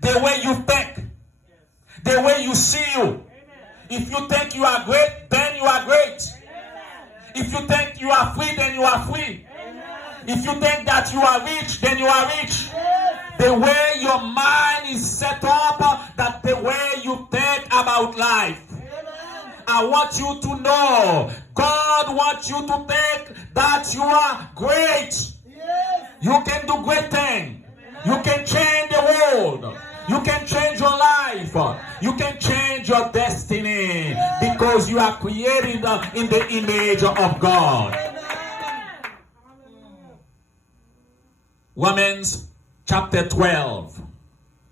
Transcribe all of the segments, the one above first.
the way you think, the way you see you. If you think you are great, then you are great. If you think you are free, then you are free. If you think that you are rich, then you are rich. The way your mind is set up, that the way you think about life. I want you to know, God wants you to think that you are great. You can do great things. You can change the world. You can change your life. You can change your destiny because you are created in the image of God. Romans chapter 12,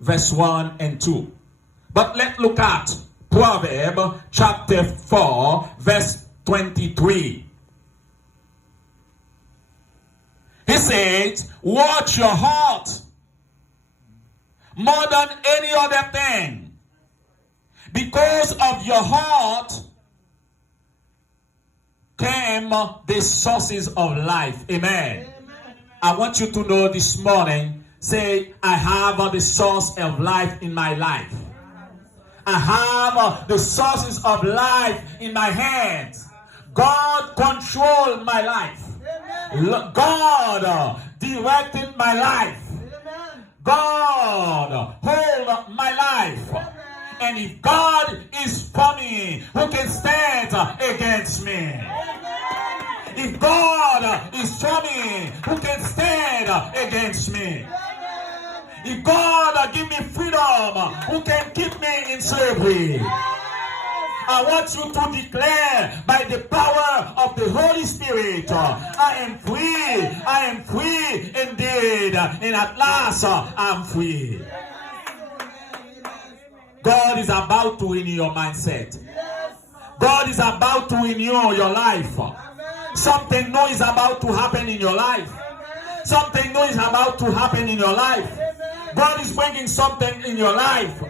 verse 1 and 2. But let's look at Proverbs chapter 4, verse 23. He says, watch your heart more than any other thing. Because of your heart came the sources of life. Amen. I want you to know this morning, say, I have the source of life in my life. I have the sources of life in my hands. God controls my life. God directed my life. God hold my life. And if God is for me, who can stand against me? If God is for me, who can stand against me? If God give me freedom, who can keep me in slavery? I want you to declare by the power of the Holy Spirit, I am free indeed, and at last I'm free. God is about to renew your mindset. God is about to renew your life. Something new is about to happen in your life. Something new is about to happen in your life. God is bringing something in your life.